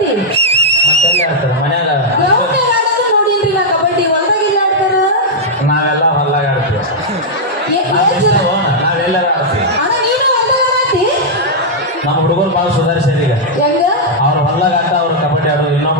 ಕಬಡ್ಡಿ? ಮತ್ತೆಲ್ಲ ಆಡ್ತಾರೆ? ಮನ್ಯಾಗ? ಗ್ರೌಂಡ್ ಆಡೋದು ನೋಡಿನ್ರಿ ನಾ ಕಬಡ್ಡಿ? ಹೊಲ್ದಾಗ ಇಲ್ಲ ಆಡ್ತಾರ? ನಾವೆಲ್ಲ ಹೊಲ್ದಾಗ ಆಡ್ತೀವಿ. ನಾವೆಲ್ಲ ಆಡ್ತೀವಿ. ಅಣ್ಣ ನೀನು ಹೊಲ್ದಾಗ ನಮ್ಮ ಹುಡುಗರು ಭಾಳ ಸುಧಾರಿಸ್ಯಾರ ಈಗ. ಹೆಂಗ? ಅವ್ರ ಹೊಲ್ದಾಗ ಆಟ ಅವ್ರ ಕಬಡ್ಡಿ ಆಡೋದು ಇನ್ನೊಬ್ರು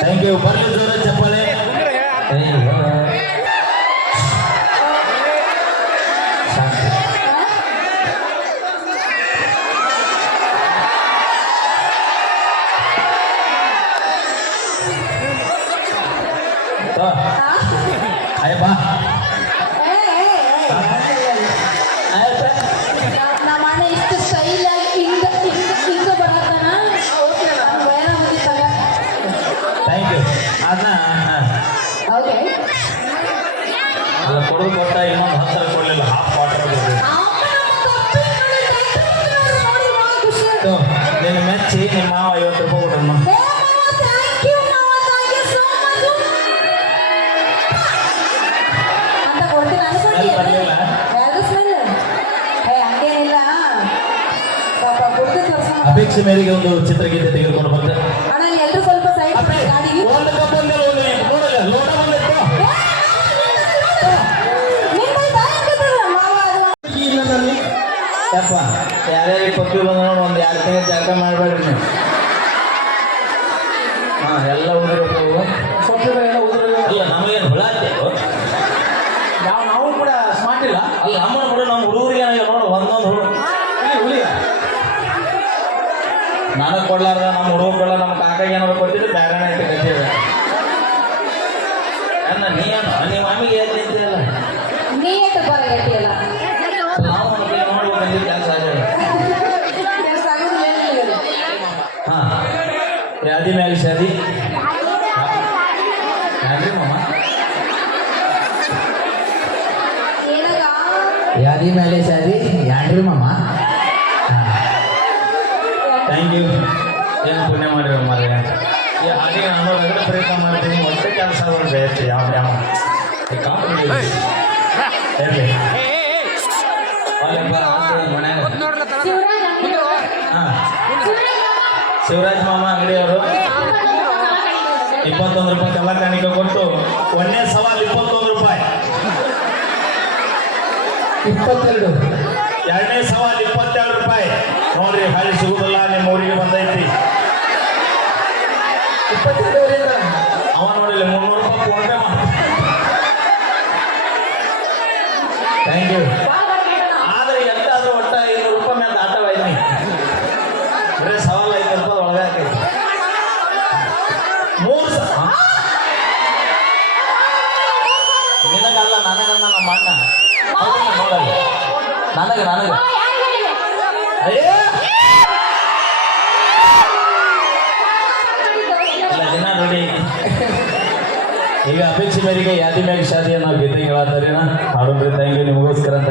థ్యాంక్ యూ పర్లేదు జోరే చెప్పాలి Ayo, Pak. ಕೊಡೋದು ಕೊಟ್ಟ ಇನ್ನೊಂದು ಹತ್ತರ ಕೊಡಲಿಲ್ಲ ಹಾಫ್ ವಾಟರ್ ನಿನ್ನ ಮೆಚ್ಚಿ ನಿಮ್ಮ ಮಾವ ಐವತ್ತು ರೂಪಾಯಿ ತೋರ್ಸ ಅಪೇಕ್ಷೆ ಮೇರೆಗೆ ಒಂದು ಚಿತ್ರಗೀತೆ ತೆಗೆದುಕೊಂಡು ಬಂದೆ. ಅಣ್ಣ ಎಲ್ಲರೂ ಸ್ವಲ್ಪ ಸೈಡ್ ಗಾಡಿಗೆ ಒಂದು ಕಪ್ ಒಂದು ಯಪ್ಪ ಯಾರ್ಯಾರಿಗೆ ಪಪ್ಪಿ ಬಂದ ನೋಡಿ ಒಂದು ಎರಡು ತಿಂಗಳು ಜಾಗ ಮಾಡಬೇಡ್ರಿ ನೀವು. ಹಾಂ ಎಲ್ಲ ಉದುರಬೇಕು ಪಪ್ಪಿಗಳೆಲ್ಲ ಉದುರೋದು ಅಲ್ಲ ನಮಗೇನು ಹುಳ ಆಗ್ಬೇಕು ನಾವು ನಾವು ಕೂಡ ಸ್ಮಾರ್ಟ್ ಇಲ್ಲ. ಅಲ್ಲ ನಮ್ಮನ್ನು ಕೂಡ ನಮ್ಮ ಹುಡುಗರಿಗೆ ನೋಡು ಒಂದೊಂದು ಹುಳು ಹುಲಿ. ನನಗೆ ಕೊಡ್ಲಾರ್ದ ನಮ್ಮ ಹುಡುಗ ಕೊಡ್ಲ ನಮ್ಮ ಕಾಕಾಗ ಏನಾದ್ರು ಕೊಡ್ತಿದ್ರೆ ಬೇರೆ ಐತೆ ಗತಿಯಲ್ಲ ಅನ್ನ ನೀ ಏನು ನಿಮ್ಮ ಮಮ್ಮಿಗೆ ಏನು ತಿಂತೀರಲ್ಲ? ನೀ ಎಷ್ಟು ನಾವು ಅವ್ನಿಗೆ ನೋಡ್ಬೇಕು ಅಂದ್ರೆ ಕೆಲಸ ಆಗಲ್ಲ ಹಾ ಯಾದಿ ಮ್ಯಾಗ ಶಾದಿ? ಯಾದ್ರಿ ಮಾಮ? ಯಾದಿ ಮೇಲೆ ಶಾದಿ? ಯಾಡ್ರಿ ಮಾಮ? ಥ್ಯಾಂಕ್ ಯು ಏನು ಪುಣ್ಯ ಮಾಡಿರಿ ಮಾರ್ರೆ. ಹಾಗೆ ನಾನು ರಗಡ ಪ್ರಯತ್ನ ಮಾಡ್ತೀನಿ. ಮತ್ತೆ ಕೆಲಸ ಬೇಕು ಯಾವ ಯಾವ? ಇರಲಿ ಮನೆ. ಶಿವರಾಜ್ ಮಾಮ ಅಂಗಡಿಯವರು ಇಪ್ಪತ್ತೊಂದು ರೂಪಾಯಿ ಕಲ್ಲ ಕಾಣಿಕೆ ಕೊಟ್ಟು ಒಂದೇ ಸವಾಲ್ ಇಪ್ಪತ್ತೊಂದು ರೂಪಾಯಿ. ಇಪ್ಪತ್ತೆರಡು. ಎರಡನೇ ಸವಾಲ್ ಇಪ್ಪತ್ತೆರಡು ರೂಪಾಯಿ. ನೋಡ್ರಿ ಹಾಲಿ ಸಿಗುದಿಲ್ಲ ನಿಮ್ಮ ಊರಿಗೆ ಬಂದೈತಿ. ಇಪ್ಪತ್ತೆರಡುವರೆಯಿಂದ ಅವ ನೋಡಿಲ್ಲ ಮುನ್ನೂರು ರೂಪಾಯಿ ಫೋನ್ ಪೇ ಮಾಡಿ ಥ್ಯಾಂಕ್ ಯು ನಿನಗಲ್ಲ, ನನಗನ್ನ ನಮ್ಮ ಅಣ್ಣ ನೋಡಲ್ಲ. ನನಗೆ ನನಗೆ. ದಿನ ನೋಡಿ. ಈಗ ಅಪೇಕ್ಷೆ ಮೇರೆಗೆ ಯಾದಿ ಮ್ಯಾಗ ಶಾದಿಯ ನಾವು ಗೀತೆ ಹೇಳತ್ತಾರೇನ ಹಾಡೋದ್ರಿ ಥ್ಯಾಂಕ್ ಯು ನಿಮಗೋಸ್ಕರ ಅಂತ